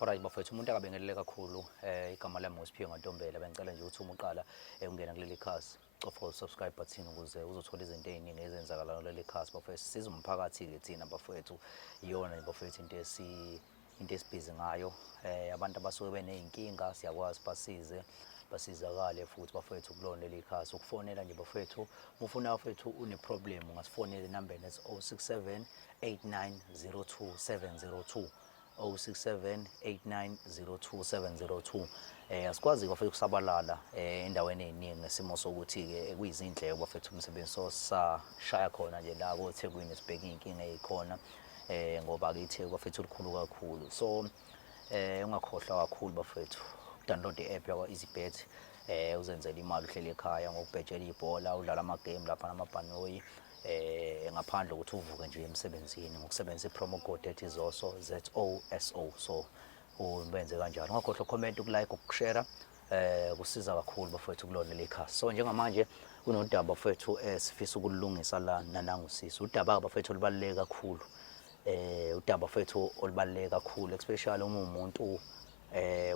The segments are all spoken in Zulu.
Alright bafethu umuntu akabengelele kakhulu igama lami uSiphiwe Ntombela bengicela nje ukuthi uma uqala ungena kuleli khasi cofa subscribe button ukuze uzothola izinto eziningi ezenzakala kuleli khasi bafethu siza umphakathi ke thina bafethu iyona bafethu into esibhizi ngayo abantu abasuke beneyinkinga siyakwazi basizakale futhi bafethu kulona leli khasi ukufonela nje bafethu ufuna bafethu une problem ungasifonela inambeni ethi 067 8902702 06789022702 asikwazi bafethu ukusabalala endaweni eziningi ngesimo sokuthi ke kuyizindleko bafethu umsebenzi sashaya khona nje la koThekwini sibheka inkinga ezikhona ngoba ke iThekwini bafethu likhulu kakhulu so ungakhohlwa kakhulu bafethu download i-app yakwa EasyBet uzenzela imali uhlele ekhaya ngokubhetshela ibhola udlala ama game lapha namabhanoyi ngaphandle ukuthi uvuke nje emsebenzini ngokusebenzisa i-promo code ethi ZOSO ZOSO so ubenze kanjalo ungakhohlwa comment ukulike ukushare kusiza kakhulu bafethu kulona lekhasi so njengamanje kunodaba bafethu sifisa ukulungisa la nanangusisi udaba bafethu olubaluleke kakhulu udaba bafethu olubaluleke kakhulu especially uma umuntu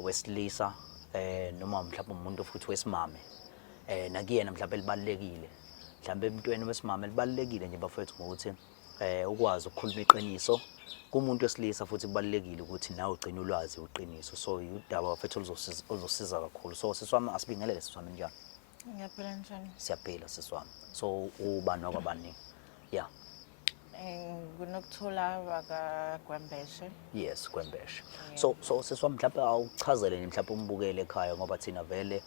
wesilisa noma mhlawumbe umuntu futhi wesimame nakuyena mhlawumbe libalekile mhlawumbe emntweni wesimame libalekile nje bafethu ngokuthi ukwazi ukukhuluma iqiniso kumuntu wesilisa futhi kubalekile ukuthi nawe ugcina ulwazi uqiniso so udaba bafethu uzosiza kakhulu so siswami asibingelele siswami njani Ngiyaphila njani? Siyaphila siswami so ubani nokwabani yeah Kunokuthola wakaGwembeshe. Yes, Gwembeshe. So siswami mhlawumbe awuchazele nje mhlawumbe umbukele ekhaya ngoba thina vele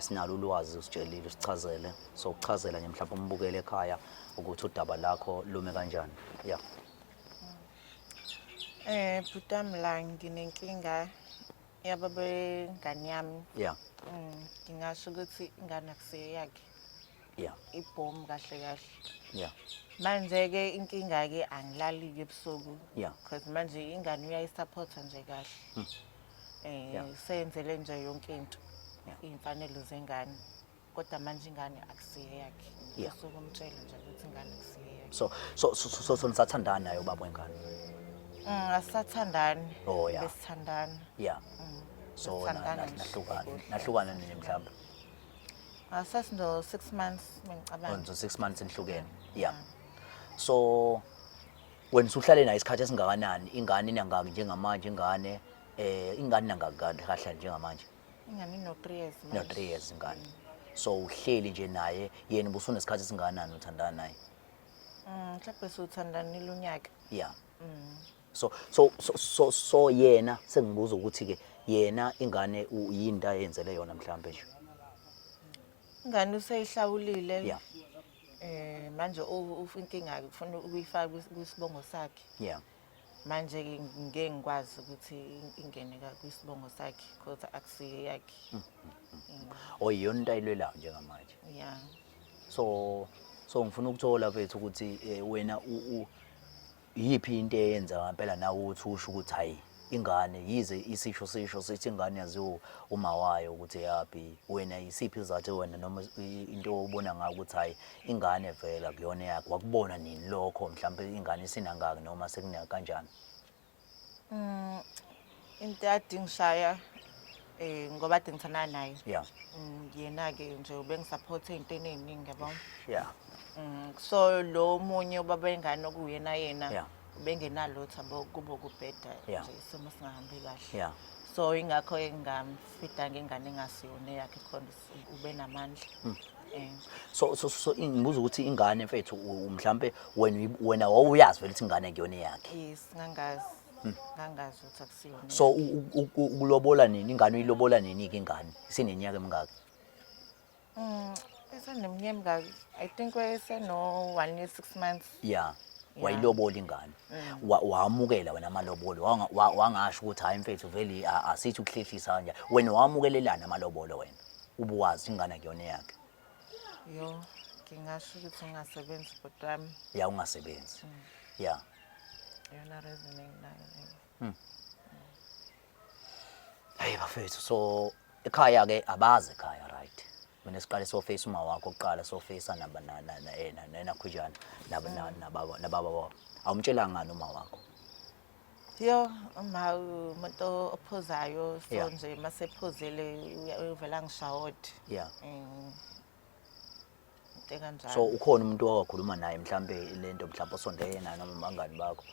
sinalo ulwazi usitshelile usichazele so ukuchazela nje mhlawumbe umbukele ekhaya ukuthi udaba lakho lume kanjani yeah Butami la nginenkinga yababengane yami. yeah Ngingasho ukuthi ingane akuseyakhe. yeah Ibhomu kahle kahle. yeah Manje ke inkinga ke angilali ke ebusuku yeah because manje ingane uyayisupporta nje kahle. Senzele nje yonke into. Imfanelo zengane. Kodwa manje ingane akusiyakhe. Sokumtshela nje ukuthi ingane akusiyakhe. So nisathandana nayo baba wengane Asathandani. Oh yeah. Besithandana. Yeah. So nahlukana nini mhlawumbe Asasindo 6 months ngicabanga. 6 months nihlukene yeah so wena usuhlale nayo isikhathi esingakanani ingane inangaki njengamanje ingane inangaki kahle njengamanje Ingane ino 3 years manje. no 3 years ingane so uhleli nje naye yena ubusunesikhathi esingakanani uthandana naye Mhlawumbe sothandana ilonyaka. yeah so yena sengibuza ukuthi ke yena ingane uyinto ayenzele yona mhlawumbe nje Ingane useyihlawulile. yeah Manje inkinga ufuna ukuyifaka kwisibongo sakhe. yeah Manje ke ngeke ngikwazi ukuthi ingene kwisibongo sakhe because akusiye yakhe. oyiyona into ayilwelayo njengamanje Yeah. so ngifuna ukuthola mfethu ukuthi wena yipi into eyenza ngempela nawe uthi usho ukuthi hayi ingane yize isisho sithi ingane yaziwa uma wayo ukuthi yapi wena isiphi izathu wena noma into obona ngayo ukuthi hayi ingane vela kuyona yakhe wakubona nini lokho mhlawumbe ingane isinangaki noma sekunaka kanjani Into yadingishaya ngoba ngithana naye. yeah Yena ke nje ubengisupport ezintweni eziningi yabona. yeah So lo munye ubaba wengane okuyena yena yeah bengenalo thabo kubo kubheda Yeah. nje isimo singahambi kahle. yeah So ingakho engamfida ngengane engasiyona yakhe khona ube namandla. so ngibuza ukuthi ingane mfethu mhlambe wena wawuyazi vele ukuthi ingane kuyona yakhe Yes, ngangazi ukuthi akusiyona. so ukulobola nini ingane uyilobola nini ke ingane isineminyaka emingaki Eseneminyaka I think wayeseno 1 year 6 months. yeah Yeah. wayilobola ingane waamukela wena amalobolo wangasho ukuthi hayi mfethu vele asithi ukuhlehlisa kanjani wena waamukelelana amalobolo wena ubuwazi ingane kuyona yakhe Yo, ngingasho ukuthi ungasebenzi kodwa wami ya ungasebenzi yeah yona reason enginayo. hey bafethu so ekhaya ke abazi ekhaya right mina siqale so face uma wakho oqala so face nakhujana nababa awumtshela ngani uma wakho Yo uma umuntu ophuzayo so Yeah. nje masephuzile uvela ngishawodi. Yeah. Into kanjalo. So ukhona umuntu owakhuluma naye mhlambe lento mhlawumbe osondele naye noma abangani bakho.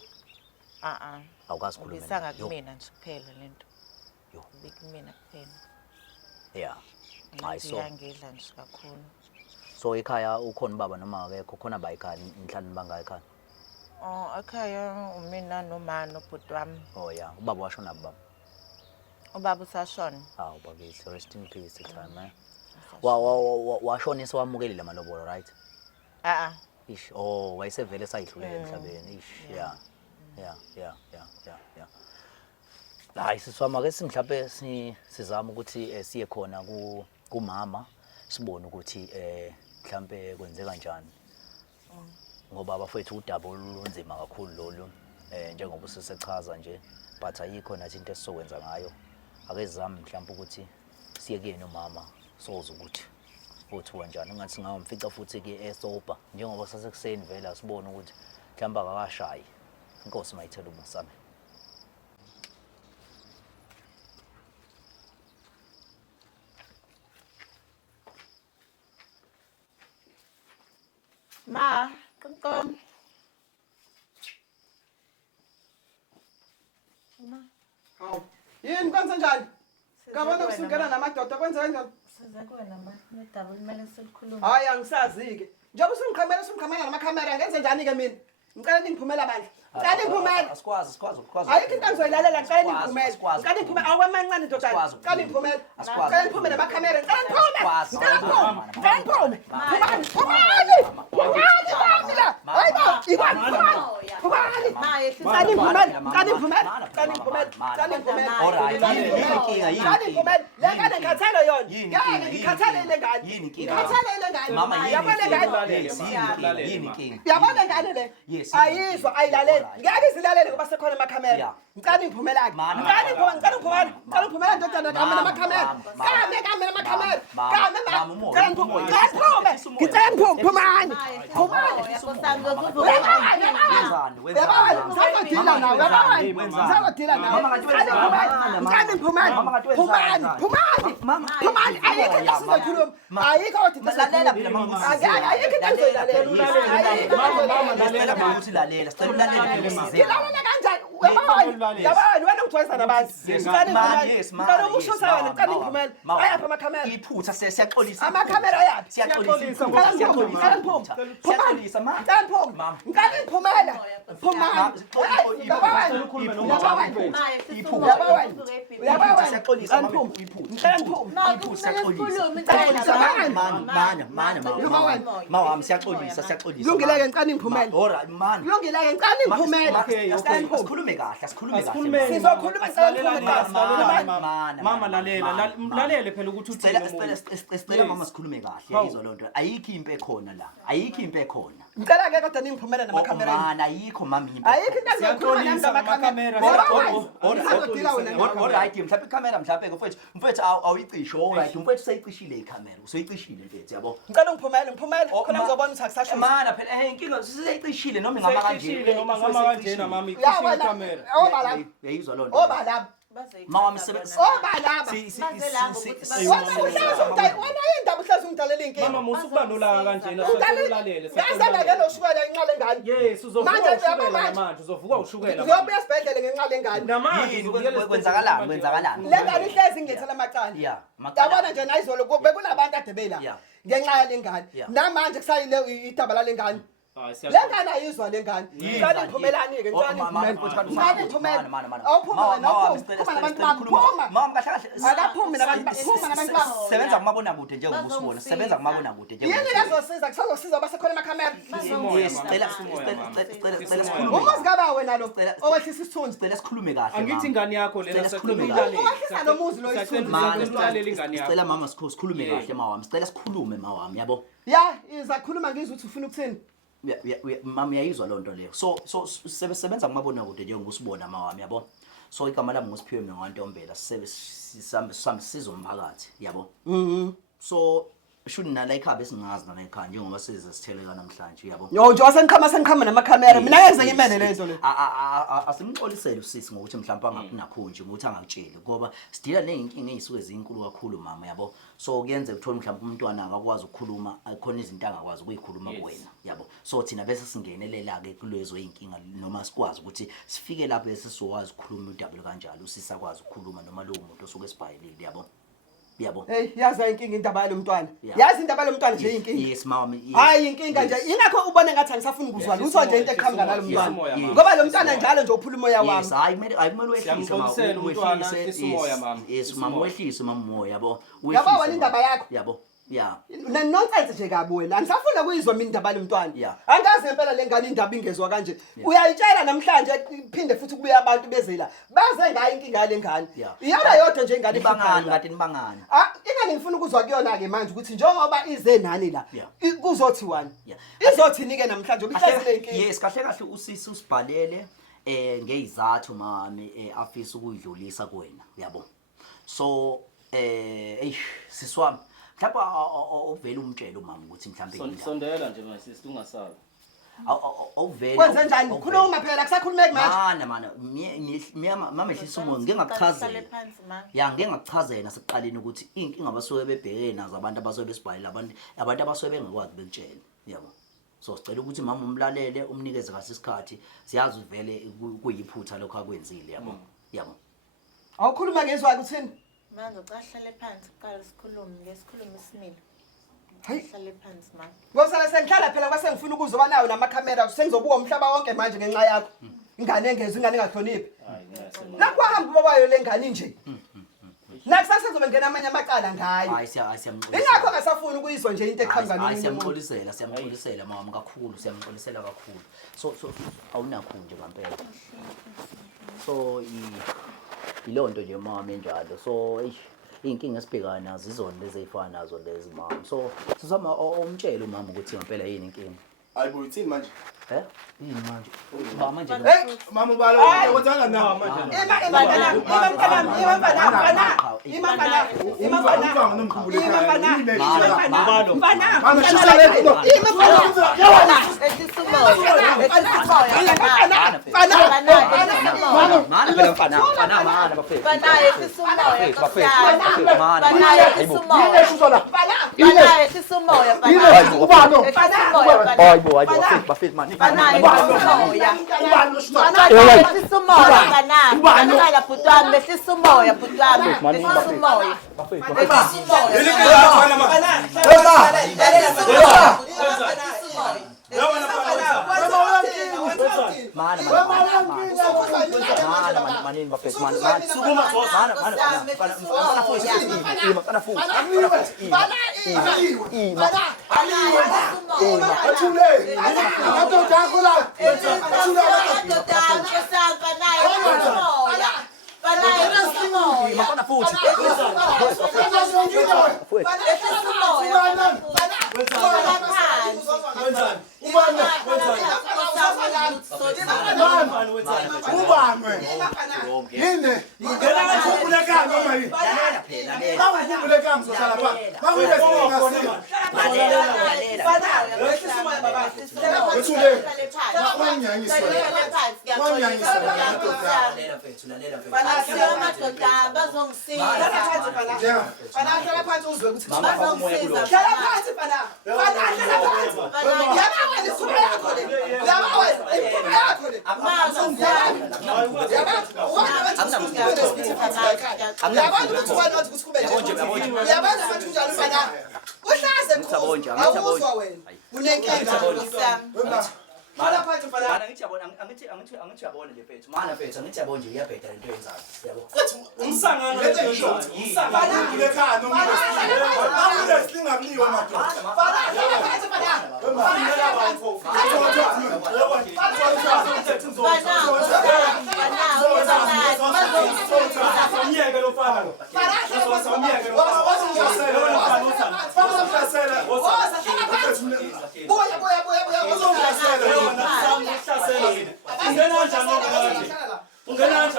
Awukazi ukukhuluma. Bisanga kumina nje kuphela lento. Yo. Bikumina kuphela. Yeah. Hayi so. Ngiyangidla nje kakhulu. So ekhaya ukhona baba noma akekho khona bayikhaya inhlanu bangaka ekhaya. Ekhaya umina noma nobhuti wami. Oh yeah, ubaba washona baba. Ubaba usashona. Bakithi rest in peace time eh. Washona isewamukele amalobolo right? Ish wayesevele sayidlulela emhlabeni ish yeah. Hayi siswama ke mhlawumbe sizama ukuthi siye khona kumama sibone ukuthi mhlawumbe kwenzeka kanjani. Ngoba abafethu udaba olunzima kakhulu lolu njengoba sisechaza nje but ayikho nathi into esizokwenza ngayo ake sizame mhlawumbe ukuthi siye kuyena umama soze ukuthi futhi kanjani ngathi singawumfica futhi ke esoba njengoba sasekuseni vela sibone ukuthi mhlawumbe akakashayi inkosi mayithela ubusame. Ma, kom. Hawu. Yini kwenze njani? Ngabona usungena namadoda kwenze kanjani? Size kuwena ma, nedaba kumele silikhulume. Hayi angisazi ke. Njengoba usungikhamela namakhamera ngenze njani ke mina? Ngicela ningiphumela bandla. Ngicela ningiphumela. Asikwazi. Ayikho into engizoyilalela ngicela ningiphumela. Ngicela ningiphumela awamancane ndodana. Ngicela ningiphumela. Ngicela niphume namakhamera. Ngicela niphume. Ngicela niphume. Phumani la. Hayibo, ikwani. Phumani. Ngicela ningiphumela. Alright, yini inkinga? Lengane ngikhathele yona. Yini ngikhathele lengane. Ngikhathele lengane. Mama Yabona yini inkinga? Yabona ngane le. Ayizwa ayilaleli. Ngeke izilalele ngoba sekhona amakhamera. Ngicela ningiphumela ke. Ngicela ngiphumela ndodana kami namakhamera. Kame namakhamera. Ngicela niphume. Phumani. Ngizodila nawe. Phumani. Ayikho into sizokhuluma. Ayikho into Lalela phela mama. Ayikho into Lalela ukuthi lalela. Sicela ulalela phela sizeni. Ngilalela kanjani? Yabani wena ungithwesa nabantu. Ngicela umushusa wena, ngicela ningiphumela. Ayapha amakhamera. Iphutha siyaxolisa. Amakhamera ayaphi? Siyaxolisa. Ngicela niphume. Ngicela niphumela. Phumani. Lungileke ngicela ningiphumela. Alright man. Lungileke ngicela ningiphumela. Asikhulume kahle. Sizokhuluma ngicela Mama lalela phela ukuthi uthini Sicela mama sikhulume kahle yayizwa lonto. Ayikho impe khona la. Ayikho impe khona. ngicela ke kodwa ningiphumela namakhamera. Mana ayikho mama impe. Ayikho into engizokhuluma nami namakhamera. Alright mhlawumbe ikamera mhlawumbe mfethu awuyicishe alright mfethu sayicishile ikamera. Usoyicishile mfethu yabo. Ngicela ngiphumela. Khona ngizobona ukuthi akusasho. Mana phela inkinga sisayicishile noma ingama kanje. noma ngama kanjena mama Ya ikhishile wena. ikamera Obalapha. Yayizwa lonto. Obalapha. Mama msebenzi. Obalapha. Wena indaba uhlaza ungidalela inkinga. mama musukuba nolaka kanjena sasululalele Ngazama ke noshukela inqala engane. yes uzovuka ushukela manje uzovuka ushukela Ngiyobuya esibhedlela ngenqala engane. namanje Kwenzakalani? Lengane ihlezi ngithela amacala. Yeah, Yabona nje nayizolo bekunabantu ade bela. Yeah. Ngenxa yalengane. Yeah. Namanje kusayile idaba lalengane. hayi Lengane ayizwa lengane. Ngicela ngiphumelani ke ngicela ngiphumele. Awuphuma wena awuphuma nabantu bami. Mama kahle kahle. Akaphumi nabantu baphuma nabantu bami. Sebenza kumabona kude njengoba usibona. Sebenza kumabona kude Yini njengoba. lezosiza kusazosiza basekhona amakhamera. Yes, cela sikhulume. Umuzi kaba wena lo owehlisa isithunzi. Cela sikhulume kahle. angithi ingane yakho lena sikhulume sasululalele Uwahlisa lo muzi lo isithunzi. sasulalela ingane yakho Sicela mama sikhulume kahle mawami. Sicela sikhulume mawami yabo. Ya iza khuluma ngizwe ukuthi ufuna ukuthini. Mama yayizwa lonto leyo. So sebenza kumabona kude njengoba usibona mawami yabo. So igama lami ngusiphiwe ngwantombela sihambe sizo umphakathi yabo. So shuni nala ikhaba esingazi nala ekhaya njengoba size sitheleka namhlanje yabo. Yo nje wasenikhama namakhamera mina yenze ngimene lento le. Asimxolisele usisi ngokuthi mhlawumbe angakunakhunje ukuthi angakutsheli ngoba sidila nezinkinga ezisuke ezinkulu kakhulu mama yabo. So kuyenze ukuthola mhlawumbe umntwana akakwazi ukukhuluma akhona izinto angakwazi ukuyikhuluma kuwena yabo. So thina bese singenelela ke kulezo izinkinga noma sikwazi ukuthi sifike lapho bese sizokwazi ukukhuluma udaba kanjalo usisi akwazi ukukhuluma noma lowo muntu osuke esibhayilile yabo. Yabo. Hey yazi inkinga indaba yalomntwana. Yazi indaba yalomntwana nje inkinga. Yes mama. Hayi inkinga nje ingakho ubone ngathi angisafuni ukuzwa lutho nje into eqhamuka nalomntwana. Ngoba lo mntwana njalo nje uphula umoya wami. Yes hayi kumele wehlise mama. Yes mama wehlise mama umoya yabo. Yabo wena indaba yakho. Yabo. Yeah. Nonsense nje kabi wena. Angisafuna ukuyizwa mina indaba yalomntwana. Yeah. Angazi impela lengane indaba ingezwa kanje. Uyayitshela namhlanje iphinde futhi kubuye abantu bezela. Baze ngayo inkinga yalengane. Iyona yodwa nje ingane ibangani ngathi nibangani. Ingane ngifuna ukuzwa kuyona ke manje ukuthi njengoba ize nani la kuzothi wani. Izothi ke namhlanje ubihlazile inkinga. Yes kahle kahle usisi usibhalele ngezizathu mami afisa ukuyidlulisa kuwena yabo. So siswami lapha ovela umtshela umama ukuthi mhlambe sondela nje manje sisi ungasabi. Ovela kwenze njani khuluma phela kusakhulumeki manje mama ehlisa umoya ngingakuchazela ya ngingakuchazela sekuqaleni ukuthi inkinga abasuke bebheke nazo abantu abasuke besibhalile abantu abasuke bengakwazi bekutshela yabo. So sicela ukuthi mama umlalele umnikeze kahle isikhathi siyazi uvele kuyiphutha lokho akwenzile yabo. Awukhuluma ngezwa ukuthini manje ucahlele phansi qala sikhulume ngesikhulumo esimile. Hlale phansi manje. Ngosala sengihlala phela kwase ngifuna ukuzwa nayo namakhamera sengizobuka umhlaba wonke manje ngenxa yakho. Ingane engezwe ingane engahloniphi. Lapho hamba babayo lengane nje. Nakusasa sizobe ngena amanye amaqala ngayo. Hayi siyamxolisela. Ingakho ngasafuna ukuyizwa nje into eqhamuka nomuntu. Siyamxolisela mama kakhulu siyamxolisela kakhulu. So awunakho nje ngempela. So ilonto nje mama enjalo. So inkinga esibhekana nazo izona lezi ezifana nazo lezi mama. So sisama umtshela umama ukuthi ngempela yini inkinga. Hayibo uthini manje? Yini manje? Manje mama ubalo wenzanga nawo manje. angijabona nje mfethu mana mfethu angijabona nje iyabheda lento yenzayo yabo umsangano lenze ngisho umsangano lekhaya noma bakude silingamniwe madoda Ungena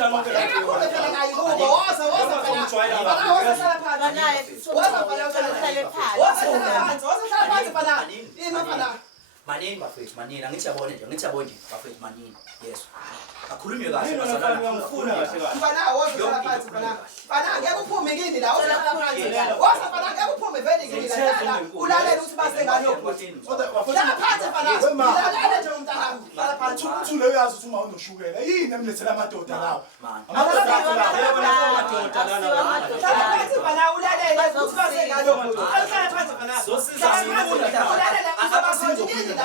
Ngiyakuphume phela ngayi kubo. Woza phela. Woza hlala phansi. Banaye Woza phela uhlale phansi. Woza hlala phansi phela. Ima phela. Manini bafethu manini angithi yabona nje bafethu manini yes akhulunywe kahle Mfana woza hlala phansi phela. Mfana ngeke uphume kini la woza hlala phansi. Woza phela ngeke uphume vele kini la. Ulalela ukuthi base ngani yokho. Hlala phansi phela. Ulalela nje umntana. Hlala phansi. Uthule uyazi ukuthi uma unoshukela yini emlethela amadoda lawo. Hlala phansi phela ulalela ukuthi base ngani yokho. Hlala phansi phela. Ulalela abakhona yini la.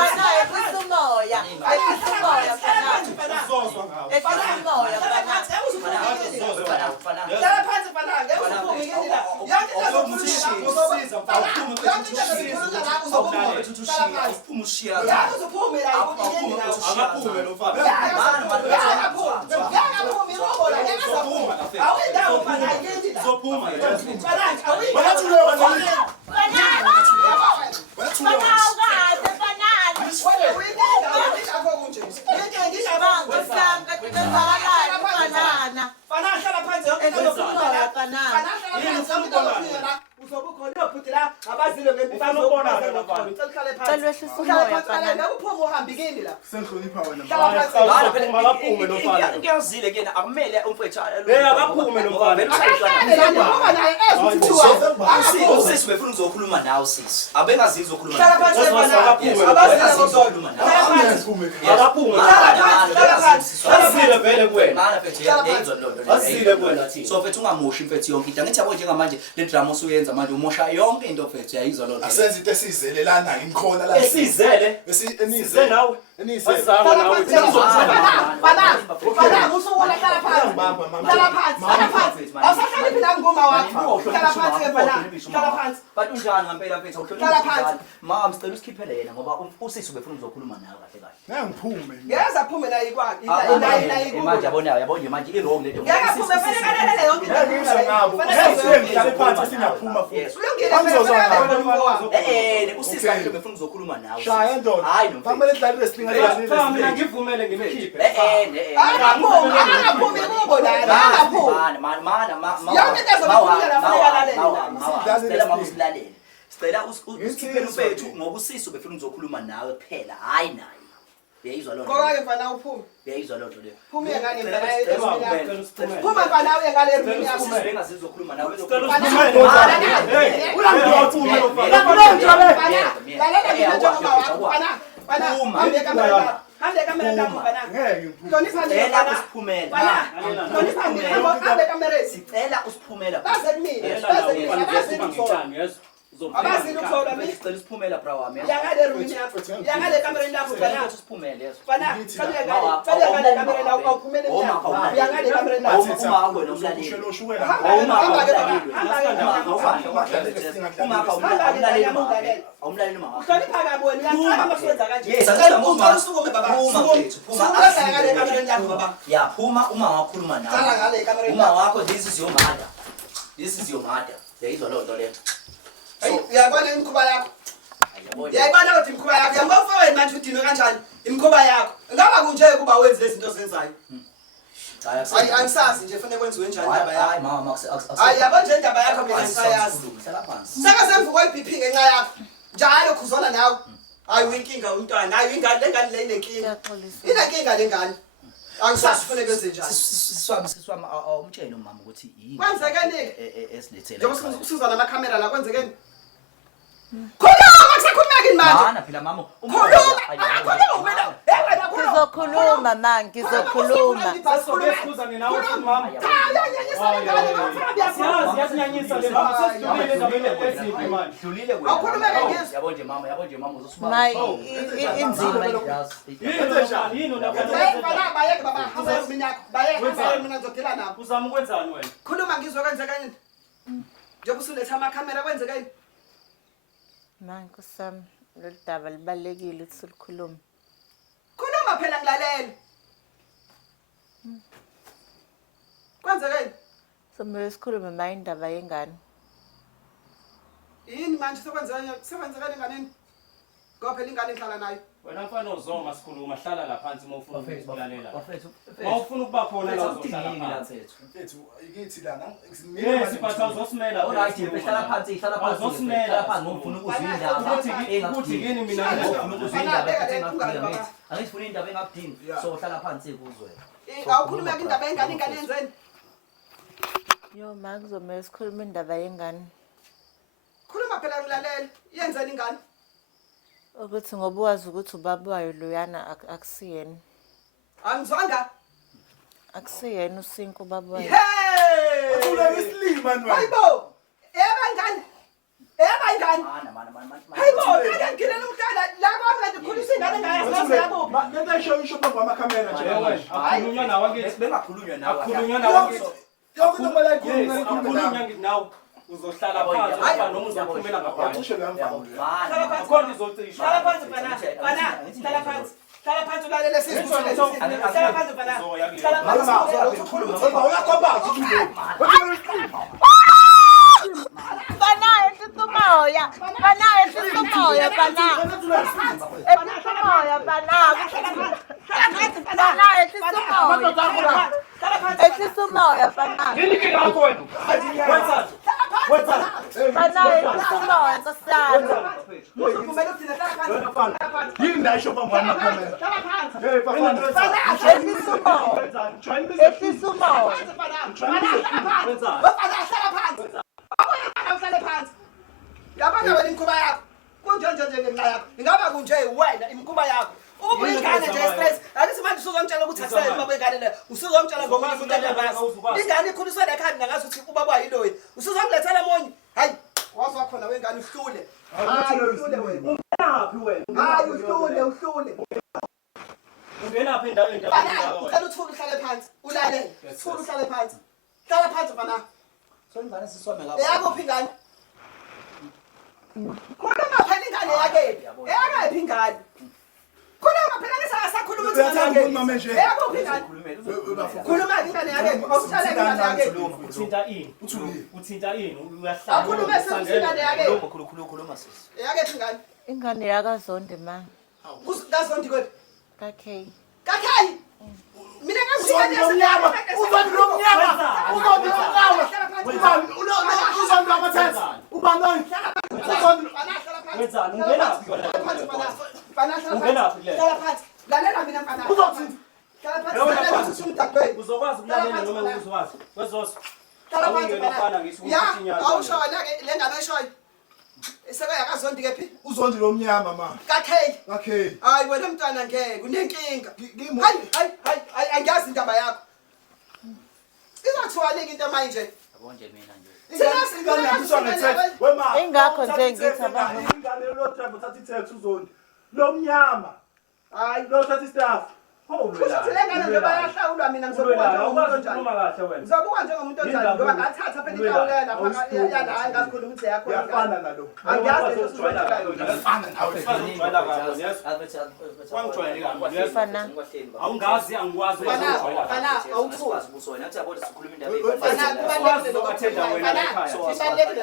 Banaye kusumoya. Ayisumoya ngiyazile kena akumele umfethu akaphume lo mfana usisi befuna ukuzokhuluma nawe sisi abengazi ukuzokhuluma asile vele kuwena so mfethu ungamoshi mfethu yonke into angithi yabo njengamanje le drama osuyenza manje umosha yonke into mfethu yayizwa lo Asenze into esizelelana imkhona la. esizele Enize nawe enise. azama nawe but unjani ngempela mfethu awuhloniphi mama sicela usikhiphele yena ngoba usisi ubefuna ukuzokhuluma nawe kahle kahle Ngengiphume. Ngeza phume la yikwakhe. manje yabona manje i-wrong lento Ngiyaphume fanele yonke Ngihlale phansi singaphuma futhi. usisi kahle befuna ukuzokhuluma nawe Shaya ndoda. hayi no Famele dlala wrestling mina ngivumele ngimkhiphe sicela usikhiphele mfethu ngoba usisi ubefuna ukuzokhuluma nawe kuphela hayi naye uyayizwa lo nto Kokake mfana uphume. uyayizwa lo nto leyo Phuma ngane mfana. Phuma mfana uye ngale room yakho. bengazizokhuluma nawe sicela usiphumela sicela usiphumela bra wami usiphumele phuma uma wakhuluma nawe uma wakho this is your mother yayizwa lo nto leyo Uyabona imkhuba yakho? Uyayibona ukuthi imkhuba yakho yambofo wena manje udinwe kanjani? Imkhuba yakho. Ngaba kunje kuba wenze izinto ozenzayo. Hayi angisazi nje fanele kwenziwe njani indaba yakho. hayi mama Hayi yabo nje indaba yakho mina ngisayazi. Saka semvuko iBP ngenxa yakho. Njalo khuzona nawe. Hayi uyinkinga umntwana. Hayi ingane lengane le inenkinga. Inenkinga lengane. Angisazi fanele kwenze njani. siswami awumtshela umama ukuthi yini Kwenzekeni? esilethele Njengoba usuza namakhamera la kwenzekeni? Khuluma kusakhulumeki manje. mana phela mama Khuluma mina. Ngizokhuluma man, ngizokhuluma. Ma inzima uzamukwenzani wena khuluma ngizwe kwenzekani njengoba usuletha amakhamera kwenzekani man kusami lolu daba libalekile ukuthi silukhulume. khuluma phela ngilalela kwenzekani Somele sikhulume ma indaba yengane. Yini manje sekwenzekani enganeni? Ngoba phela ingane ihlala nayo. Wena mfana uzoma sikhuluma hlala la phansi uma ufuna ukulalela. Bafethu. Uma ufuna ukuba khona la uzohlala phansi. Mfethu ikithi lana Yes, but awuzosimela. Alright, hlala phansi. Hlala phansi ngofuna ukuzwela indaba. Ukuthi yini mina ngofuna ukuzwela indaba engakudingi. Angifuni indaba engakudingi. So hlala phansi kuzwe. Awukhuluma indaba ingane yenzweni. Yo ma kuzomela sikhuluma indaba yengane. Khuluma phela ngilalela. Yenzeni ingane? Ukuthi ngoba wazi ukuthi ubaba wayo loyana akusiyena. Angizwanga. Akusiyena uSinko ubaba wayo. Hey! Uthula isilima manje. Hayibo. Ingane. Hayibo, ngeke ngilele umhlala la kwami kanti ukhulisa ingane ngayazi ngazi yabo. Lento isho phambi kwamakhamera nje. Akhulunywa nawe akithi. Bengakhulunywa nawe. Akhulunywa nawe akithi. Yonke into mala ikhuluma Akhulunywa ngithi nawe. Uzohlala phansi ngoba noma uzophumela ngaphandle. Acishe uyamfana. Akhona izocisha. Hlala phansi bana. Hlala phansi. Hlala phansi ulalele sizwe. Hlala phansi bana. Hlala phansi ukhuluma. Uyakhomba ukuthi Bana, esse moya. Bana, esse moya, bana. Esse moya, bana. Bana, esse moya. Esse moya, bana. Yini ke ngakho wena? Wenza. Bana, esse moya, nkosana. Kumele uthina hlala phansi. yini la isho phambi kwamakhamera. Hey bafana. Esse moya. Esse moya. Wenza. Hlala phansi. Uhlale phansi. Yabona wena imkhuba yakho. Kunjenje ngenxa yakho. Ingaba kunje wena imkhuba yakho. Ubuye ingane nje stress. Akithi manje usuzomtshela ukuthi akusele ubaba wengane le. Usuzomtshela ngoba umuntu engazi. Ingane ikhuliswe lekhaya ngazi ukuthi ubaba wayiloyi. Usuzomlethela monye. Hayi, wazwa khona wengane uhlule. Hayi uhlule wena. Unaphi wena? Hayi uhlule. Ungenaphi endaweni Ucela uthule uhlale phansi. Ulalele. Thule uhlale phansi. Hlala phansi bana. So ingane sisome ngapha. Yakuphi ingane? Khuluma phela ingane yakhe. Yakaphi ingane? Khuluma phela ngisakhuluma ukuthi ingane yakhe. Yakuphi ingane? Khuluma ingane yakhe. Awuhlale ingane yakhe. uthinta ini? Uthuli. Uthinta ini? Uyahlala. Akhulume sisi ingane yakhe. Khuluma sisi. Yakephi ingane? Ingane yakazonde ma. Uzondi kodwa. Kakhe. Kakhayi. Mina Uzoni lomnyama. Uzoni lomnyama. Uzoni lamathatha. Ubani? Wenzani? Ungenaphi? Ungenaphi le? Lalela mina mfana. Uzothini? Uzokwazi ukulalela noma uzokwazi. Wezoso. Awushona-ke le ndaba eshoyo. Iseke yakazondi kephi? Uzondi lomnyama ma. Kakheyi. Okay. Hayi wena mntwana ngeke unenkinga. Hayi angiyazi indaba yakho. Izathiwani into manje? Abonje mina nje. Ingane yabiswa ngethe. Wema. Ingakho nje ngithi abantu. Ingane lo driver uthatha ithethe uzondi. Lomnyama. Hayi lo uthatha istaff. Kushuthi le ngane nje bayahlawulwa mina ngizobuka njengomuntu onjani. Ngizobuka njengomuntu onjani ngoba ngathatha phela ihlawulela phakathi yana hayi ngasikhuluma ukuthi yakho. Uyafana nalo. Angiyazi usuzojwayela. Uyafana nawe. Fana. Awungazi angikwazi Fana awuthula. Usona nathi yabona sikhuluma indaba Fana kubalekile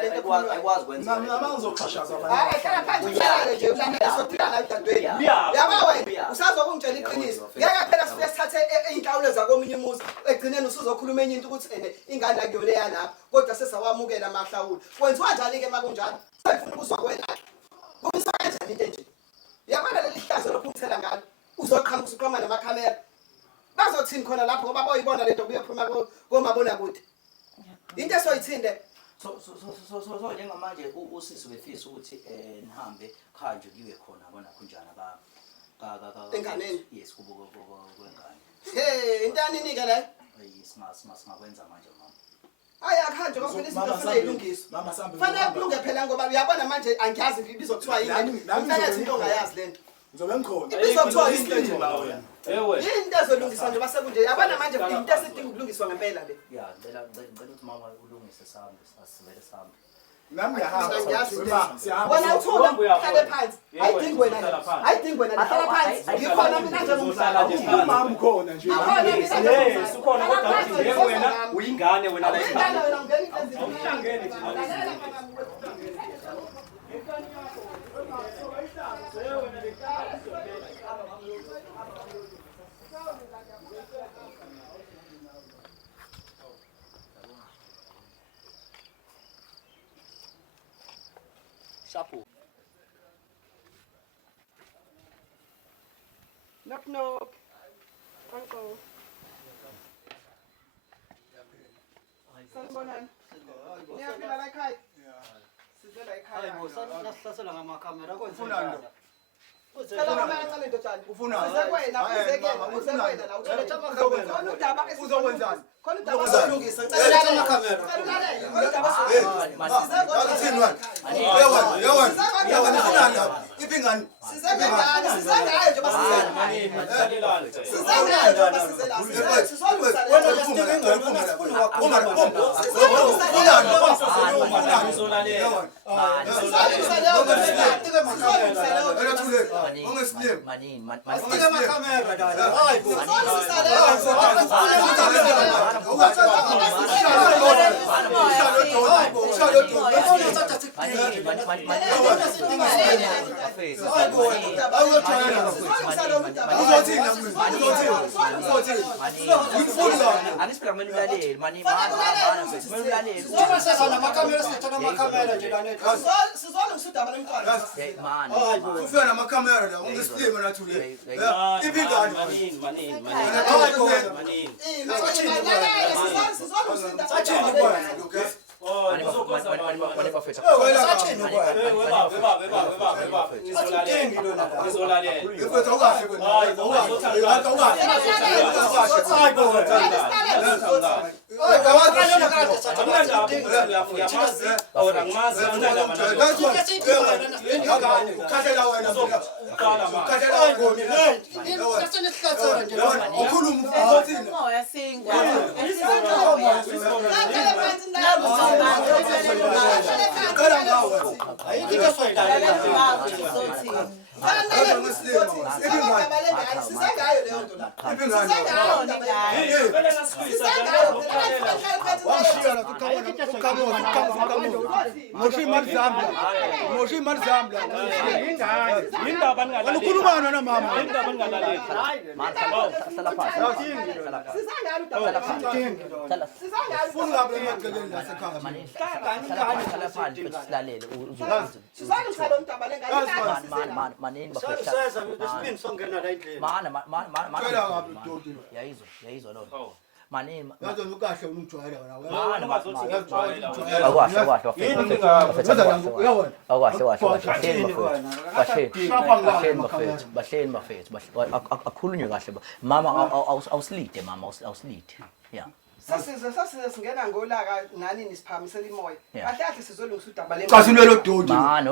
lento ekhulunywayo. ayikwazi kwenza. Nama uzoqhashaza Hayi hlala phansi uhlale nje ulalele sothina la dadweni. Yabo wena usazokungitshela iqiniso. Ngeke phela sifike sithathe inhlawulo zakomunye umuzi egcineni usuzokhuluma enye into ukuthi ingane akuyona eyalapha kodwa sesawamukela amahlawulo. Kwenziwa njani ke makunjalo? Sefuna ukuzwa kwena. Kumisa kanjani into enje? Yabona leli hlazo lokuphumthela ngalo. Uzoqhamuka uqhama namakhamera. Bazothini khona lapho ngoba boyibona lento kuyophuma komabona kude. Into esoyithinde So njengamanje usisi wefisa ukuthi nihambe khanje kuyiwe khona bona kunjani Enganeni? Yes kubuko kwengane. hey intani nika la? Singakwenza manje mama. Hayi akhanje ngoba phela izinto kufanele ilungiswe. Mama sambe. Kufanele kulunge phela ngoba uyabona manje angiyazi ibizokuthiwa yini. Kufanele into ongayazi lento. Ngizobe ngikhona. Ibizokuthiwa yini la wena. Ewe. into ezolungiswa nje basekunje. Yabona manje into esidinga ukulungiswa ngempela le. Yeah, ngicela ukuthi mama ulungise sambe asivele sambe. Nami ngiyahamba. Siyahamba. Wena uthola uhlale phansi. Ayidingi wena. Ayidingi wena. Hlala phansi. Ngikhona mina nje ngumhlala. Umama ukhona nje. Yes, ukhona kodwa uthi wena uyingane wena la ekhaya. Wena ungena into Awuhlangene nje. ezimbi. Shapo. Knock knock. Uncle. Sanibonani. Niyaphila la ekhaya? Sizela ekhaya. Hayibo sasihlasela ngamakamera Ufunani? Cela ngamancane ndodana. Ufunani? Uzekwena, uzekena, uzekwena la Letha uthola. amakamera. Khona udaba Uzokwenzani? Khona udaba Uzolungisa Cela ngicela amakamera. Khona udaba Athini wena? Yewena ufunani? Ipingani? Sizengani? Sizengayo nje basizela. Manini. Sizengayo nje basizela. Sizolungisa le Wena nto. uyasithenga ingane ungasifuni wakhuluma. Sizolungisa le nto. Ngizolalela. Sizolungisa le nto. Sizolungisa le nto. Elathule. Ongesilimi. Asithenga amakamera dada. Hayibo. Sizolungisa le nto. Sasa namakamera sithatha amakamera nje lanet. Sizolungisa udaba lomntwana. Ufika namakamera la ongesilimi nathule. Ipingani. Manini. Oh, ngizokwenza ngizolalela. Ifethu awukahle Umoya singwa. Sizengayo leyo nto la. Sizengayo ndaba Indaba Ukhulumana na mama. Indaba ningalaleli. Sizengayo udaba. Fungabe emagcekeni lasekhaya. Sizolungisa lo mntaba lengane. Sasa besipini songena la endlini. Phela ngabe udoti. yayizwa lona manini Yazi ukahle unijwayela wena. bahleli bafethu akhulunywe kahle mama awusilide mama awusilide yeah Sasize singena ngolaka nani nisiphamisela imoya. Kahle kahle sizolungisa udaba lengane. Casulelo doti. mani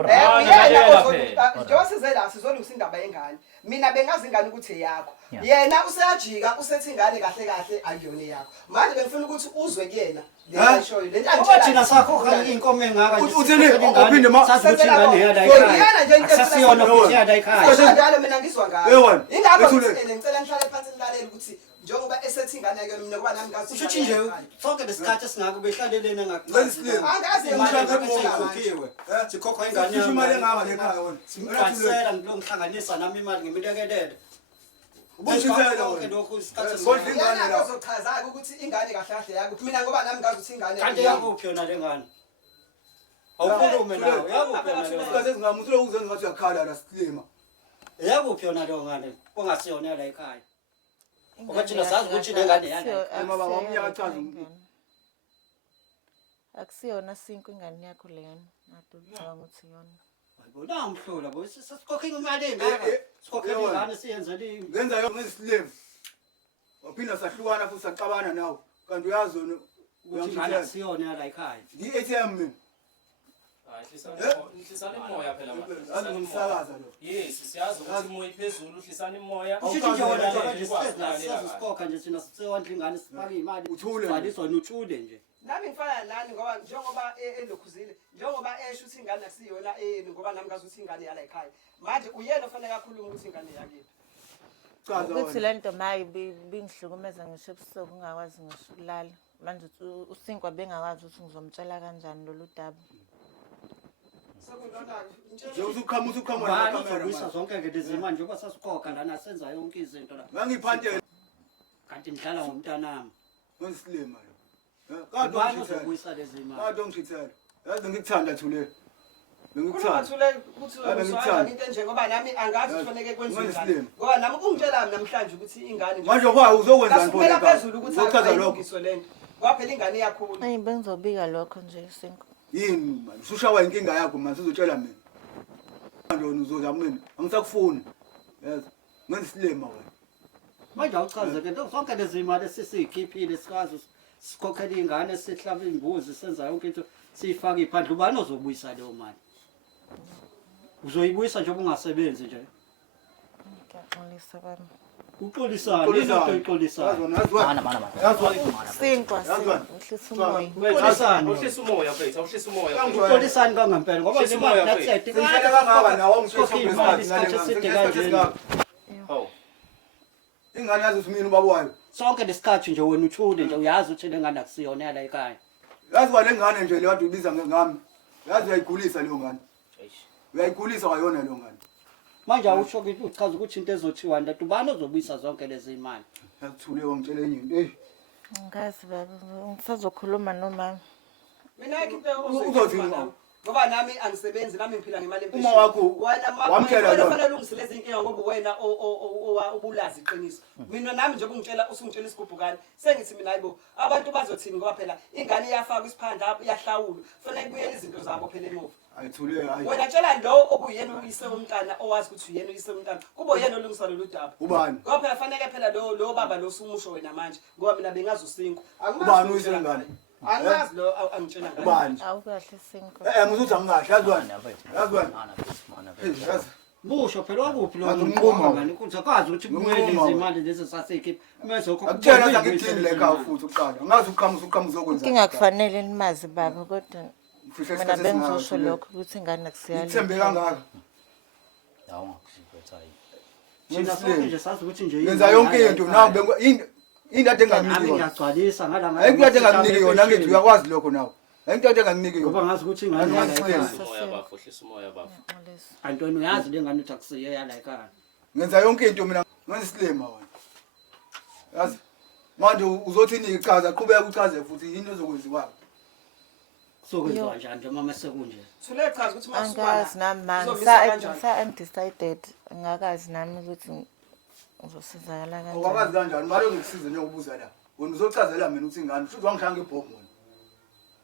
Njengoba size la sizolungisa indaba yengane. Mina bengazi ingane ukuthi eyakho. Yena useyajika usethi ingane kahle kahle ayiyona yakho. Manje bengifuna ukuthi uzwe kuyena le ayishoyo. Le nto Ngoba thina sakho khali inkomo engaka nje. Uthini? Uphinde ma. Sathi ingane yada ekhaya. Sasiyona futhi yada ekhaya. Njalo mina ngizwa ngayo. Yewona. Ingakho ngicela nihlale phansi nilalele ukuthi njengoba esethi ingane yakhe mina kuba nami ngazi. Usho nje sonke lesikhathi esingaka behlalelene Ngesilimi. Angazi ngikukhokhiwe. Sikhokha ingane Usho imali engaka lekhaya wona. Ngicela ngilongihlanganisa nami imali ngimilekelele. Ubunjithela Konke wena. lokhu isikhathi Kodwa esingaka. ingane Yana la. ozochaza ukuthi ingane kahle kahle yakho. Mina ngoba nami ngazi ukuthi ingane Kanti yakuphi yona le ngane? Awukhulume nawe. Yakuphi yona le ngane? Isikhathi esingamuthula ukuze ngathi uyakhala la silima. Yakuphi yona le ngane? Ongasiyona la ekhaya. Ngoba thina sazi ukuthi le ngane yana. Mama wamnyaka chaza. Akusiyona sinko ingane yakho leyona. Ngicabanga ukuthi yona. Ayibona umhlola bo sikhokha imali engaka. Sikhokha ingane siyenzele Ngenza yonke ngesilimi. Waphinda sahlukana futhi sacabana nawe. Kanti uyazi wena ukuthi ngane akusiyona la ekhaya. ngi-ATM mina. Hlisani imoya phela Azi ngumsakaza lo. Yes, siyazi ukuthi imoya iphezulu, hlisani imoya. Ushithi nje wena nje sisikokha nje thina sisewandla ingane sifake imali. Uthule. Baliswa nothule nje. nami ngifana nani ngoba njengoba elokhuzile njengoba esho ukuthi ingane akusiyona yenu ngoba nami ngazi ukuthi ingane yala ekhaya manje uyena ofanele kakhulu ukuthi ingane yakini Chaza Ukuthi wena. lento mayi bingihlukumeza ngisho ebusuku ungakwazi ngisho ukulala. Manje usinkwa bengakwazi ukuthi ngizomtshela kanjani lolu daba. Nje usuqhamuka Bani na uzobuyisa kamera. zonke ke lezi manje njengoba sasikhokha lana senza yonke izinto la. Ngangiphandela Kanti ngidlala ngomntanami. ngesilima lo. Bani uzobuyisa lezi mali? Kade ongithithela. Yazi ngikuthanda thule. Bengikuthanda. Thule ukuthi Hayi, uzwana bengikuthanda. into enje ngoba nami angazi Yazi, kufanele kwenziwe Ngwenza njani. isilimo. Ngoba nami ungitshela namhlanje ukuthi ingane nje. Manje kwa uzokwenzani Kasukela phela? phezulu ukuthi Uzochaza lokho. ayilungiswe lento. Ngoba phela ingane yakhulu. Ayi bengizobika lokho nje Sinko. Yini manje? Usushawa inkinga yakho manje uzotshela mina. Manje wena uzozama mina. Angisakufuni. Yazi. Ngenza isilima wena. Manje awuchaze-ke nto zonke lezi mali esisiy'khiphile sikazi sikhokhela iy'ngane sihlaba imbuzi senza yonke into siyifake iphandle ubani ozobuyisa leyo mali uzoyibuyisa njengoba ungasebenzi nje Ngiyaxolisa bami. uxolisane into oyixolisayo Sinkwa Yazwana. uhlisa umoya. uxolisane Awuhlisa umoya mfethu, awuhlisa umoya. uxolisane kangempela ngoba le mali nakusethe Sengihlele kangaka nawe Khokha imali isikhathi eside kanjena. Hawu. Ingane yazi ukuthi mina ubaba wayo. sonke lesikhathi nje wena uthule nje uyazi ukuthi le ngane akusiyona yala ekhaya Yazi wale ngane nje le wadi ubiza ngami. Yazi uyayigulisa leyo ngane. Uyayigulisa kwayona leyo ngane. manje awusho ukuthi uchaza ukuthi into ezothiwa nto ubani ozobuyisa zonke lezi mali Yakuthule wangitshela enye into. Ngazi baba ngisazokhuluma nomama. Mina ngikho Uzothi ngoba nami angisebenzi nami ngiphila ngemali Uma wakho wamtshela wena yona. fanele ulungisele izinkinga ngoba wena obulazi iqiniso. Mina nami nje usungitshela isigubhukane sengithi mina hayibo abantu bazothini ngoba phela ingane iyafaka isiphanda yahlawula fanele ibuyele izinto zabo phela emuva. Ayithule hayi. Wena tshela lo okuyena uyise womntana owazi ukuthi uyena uyise womntana kuba uyena olungisa lolu daba. Ubani? Ngoba phela fanele phela lo baba lo sumusho wena manje ngoba mina bengazi uSinko. Ubani uyise wengane? Angazi lo angitshela ngani. Ubani? Awukahle Sinkwa. Ngizothi angikahle yazwana. Yazwana. Yazi. busho phela wakuphi lo Yazi mqomo umnqumo. ngani ukuthi akwazi ukuthi kubuyele Umnqumo. izimali lezi sasekhipha mase khokha Akutshela ukuthi angithini le ekhaya futhi uqala. Angazi uqhamuza uzokwenza. Inkinga kufanele nimazi baba kodwa Fihle mina isikhathi bengizosho esingakanani. lokho ukuthi ingane akusiyali. Ngithembe kangaka. thina sonke nje sazi ukuthi nje Ngenza yonke into nawe into ade nami enganginiki yona. ngiyagcwalisa ngala Ayikho ade enganginiki yona ngithi uyakwazi lokho nawe. Ayikho ade enganginiki ngoba yona. ngazi ukuthi ingane yala ekhaya Umoya bafo, uhlisa umoya bafo. Antoni uyazi le ngane ukuthi akusiyo yala ekhaya Ngenza yonke into mina ngenza isilima wena. Yazi. Manje uzothi nichaza qhubeka uchaze futhi into ezokwenziwa. sokwenziwa kanjani nje mama sekunje Thule chaza ukuthi masuka. Angazi nami manje Uzomisa kanjani? sa undecided ngakazi nami ukuthi ngizosizakala Okwazi kanjani. kanjani manje ngikusize njengobuza la. Wena uzochazela mina ukuthi ingane futhi wangishaya ngebhomu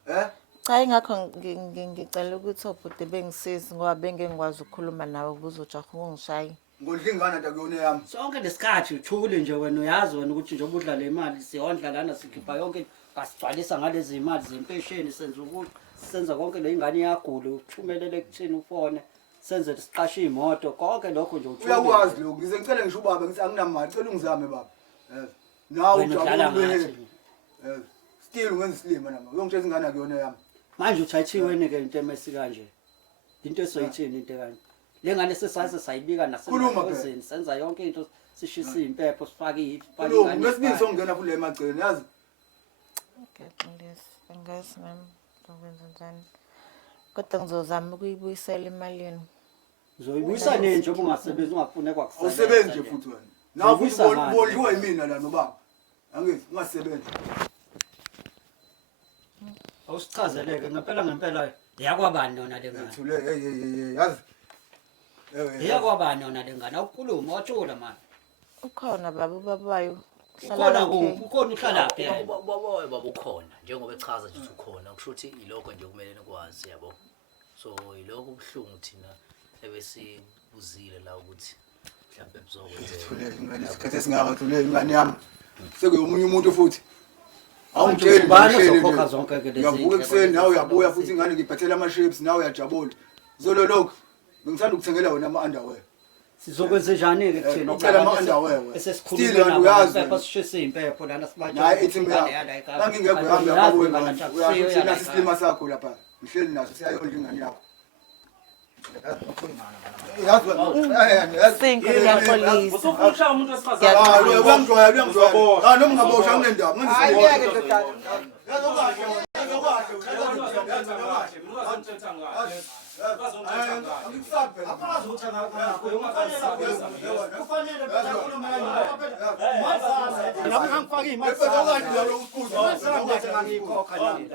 wena. Cha ingakho ngicela ukuthi obhuti bengisize ngoba bengengikwazi ukukhuluma nawe ukuzojaha ungishaye. Ngodla ingane ade kuyona yami. sonke lesikhathi uthule nje wena uyazi wena ukuthi nje ubudla le mali siyondla lana sikhipha yonke kasigcwalisa ngalezi imali zempesheni senza ukuthi senza konke le ingane iyagula uthumelele kuthini ufone senze siqashe imoto konke lokho nje uthule Uyakwazi lokho ngize ngicela ngisho ubaba ngithi anginamali cela ungizame baba. Nawe wena udlala ujabule. ngathi Still ungenza isilima nama. Uyongitshela ingane akuyona yami. manje uthayithiwe ke into emesi kanje into esoyithini into kanje le ngane sesaze sayibika Khuluma nasemazini senza yonke into sishisa impepho sifake Lo ngesibili songena kule emagceni yazi. Okay, please. Angazi nami ngokwenza njani. Kodwa ngizozama ukuyibuyisela imalini. uzoyibuyisa nini njengoba ungasebenzi ungafune kwakusebenza Awusebenzi nje futhi wena. Nawe futhi Uyibuyisa ngani? bodliwa yimina la nobaba. Angithi ungasebenzi. awusichazeleke ngempela yakwabani yona le ngane Thule hey yazi. yakwabani yona le ngane awukhuluma wathula manje Ukhona baba ubabayo. ukhona kuphi ukhona uhlalaphi yena baba ukhona njengoba echaza nje ukuthi ukhona kusho ukuthi ilokho nje kumele nikwazi yabo so ilokho ubhlungu thina ebesibuzile la ukuthi mhlawumbe bizokwenzeka Thule ingane isikhathi esingaka thule ingane yami. Sekuyomunye umuntu futhi. Awungitsheli ubani nje. ozokhokha zonke ke lezi Uyavuka ekuseni nawe uyabuya futhi ingane ngiphathela ama-shapes nawe uyajabula. Zolo lokho bengithanda ukuthengela wena ama-underwear. sizokwenza njani ke kuthina Ucela ama-underwear wena. esesikhuluma Still nabo uyazi impepho wena. sishisa impepho lana Naye ithi sibatsha ngingekho yami yababuye ngane. Uyasho naso isilima sakho lapha. Ngihleli naso siyayondla ingane yakho. Yazi wena. Sinko ngiyaxolisa. Usufuna ukushaya umuntu wesifazane. Uyangijwayela uyangijwayela. Noma ngabosha nginendaba. Hayi ngeke ndodana. Yazi okahle. Mina ungazongithetha ngahle. Angikusabe. Akwazi ukuthi angakho. Kufanele phela ukhulume nami angifaki imali. Ngiyikhokha nami.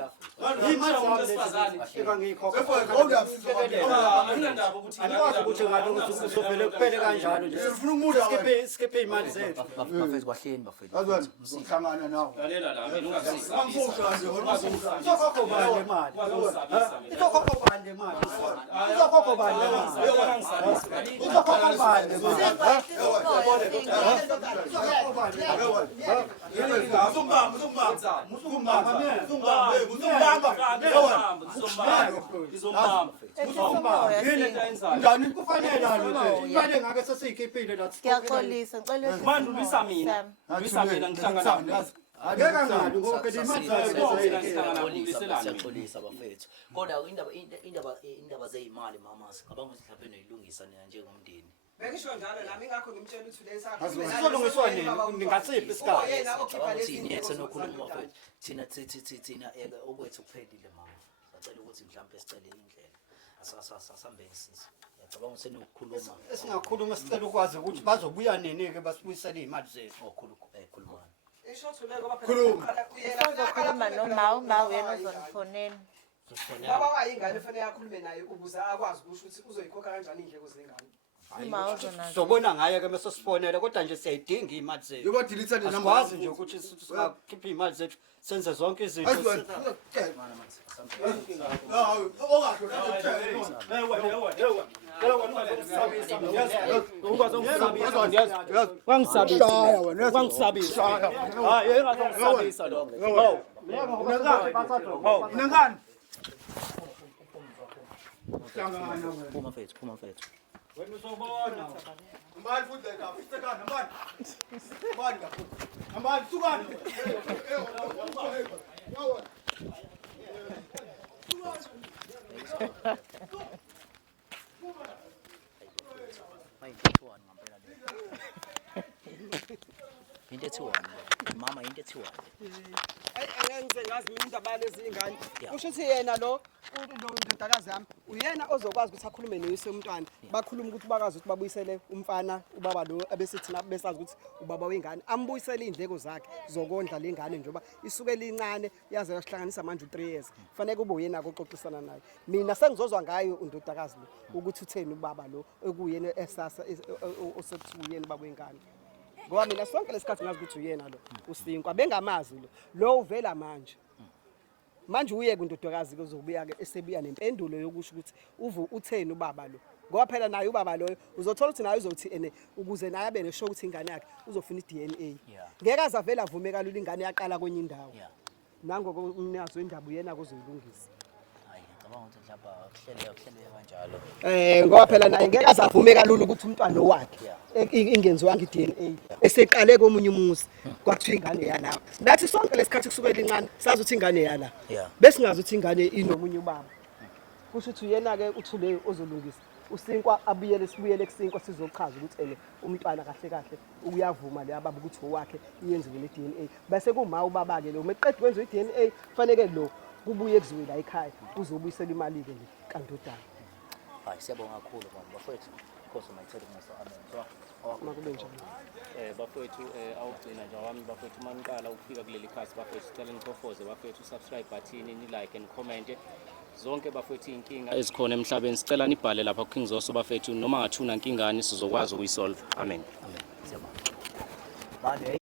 Angikwazi ukuthi ngalokho usuvele kuphele kanjalo nje. Sifuna umuda Skiphe imali zethu. Bafethu kwahleni bafethu. Azwana, uzohlangana nawe. lalela la mina ungazisa Angifusha nje Izokhokho bani le mali? Izokhokho bani le mali? Izokhokho bani le mali? Izokhokho bani le mali? Ngani kufanele nalo imali engake sesiyikhiphile la. Ngiyaxolisa, ngicela manje ulwisa mina ngihlangana Ngeke ngalo ngoba phela imali Siyaxolisa bafethu. Kodwa indaba zeyimali mama ngicabanga ukuthi mhlawumbe noyilungisa nina njengomndeni. Bekisho njalo nami ngakho ngimtshela ukuthi lesa. sizolungiswa nini? Ningasiphi isikhathi? Yena okhipha lesi. Senokhuluma bafethu. Thina okwethu kuphelile mama. Sacela ukuthi mhlawumbe sicele indlela. Asambeni sisi. Ngicabanga ukuthi senokukhuluma. Esingakhuluma sicela ukwazi ukuthi bazobuya nini ke basibuyisele imali zethu. Khulumani. uzokhuluma noma wena uzonifonela. Baba wayingane fanele yakhulume naye ukuze akwazi ukusho ukuthi uzoyikhokha kanjani indleko zengane. Uma uzonazo. Sobona ngaye ke bese sifonele kodwa nje siyayidinga imali zethu. Yoba delete le number. Asikwazi nje ukuthi singakhipha imali zethu senze zonke izinto. Azwana. Phuma mfethu. Wena uzobona. Mbali futhi la, isekana mbali. Mbali lapho. Mbali sukani. Into ethiwa mama into ethiwa Angeke ngazi mina indaba lezi ingane. Kusho ukuthi yena lo ndodakazi yami uyena ozokwazi ukuthi akhulume noyise umntwana. Bakhuluma ukuthi bakazi ukuthi babuyisele umfana ubaba lo abesithina besazi ukuthi ubaba wengane ambuyisele indleko zakhe zokondla lengane njengoba isuke lincane yaze yahlanganisa manje u3 years. Fanele kube uyena oxoxisana naye. Mina sengizozwa ngayo undodakazi lo ukuthi utheni ubaba lo ekuyena esasa osethi uyena ubaba wengane. Ngoba mina sonke lesikhathi ngazi ukuthi uyena lo usinkwa bengamazi lo uvela manje uye kundodokazi ke uzobuya ke esebuya nempendulo yokusho ukuthi utheni ubaba lo ngoba phela naye ubaba loyo uzothola ukuthi naye uzothi ene ukuze naye abe nesho ukuthi ingane yakhe uzofuna iDNA ngeke azavela avume kalula ingane yaqala kwenye indawo nangoko umnikazi wendaba uyena kuzoyilungisa kuhlele kanjalo. Ngoba phela naye ngeke azavume kalula ukuthi umntwana wakhe ingenziwanga iDNA eseqale komunye umuzi kwathiwa ingane yalapha. Nathi sonke lesikhathi kusukela incane sazi ukuthi ingane yala. Besingazi ukuthi ingane inomunye ubaba. Kusho ukuthi uyena ke uthule ozolungisa. Usinkwa sibuyele kusinkwa sizochaza ukuthi umntwana kahle uyavuma le ababa ukuthi owakhe iyenziwe le DNA. Bese kuma ubaba ke lo meqedwe kwenziwa iDNA fanele lo kubuye kuziwe la ekhaya uzobuyisela imali ke kandodana. Hayi siyabonga kakhulu mama bafethu. Khosi mayithele ngaso amen. So Makube njalo. bafethu awugcina nje wami bafethu maniqala ukufika kuleli khasi bafethu sicela nifofoze bafethu subscribe button ni like and comment zonke bafethu inkinga ezikhona emhlabeni sicela nibhale lapha ku King Zoso bafethu noma ngathuna inkingani sizokwazi ukuyisolve amen. siyabonga.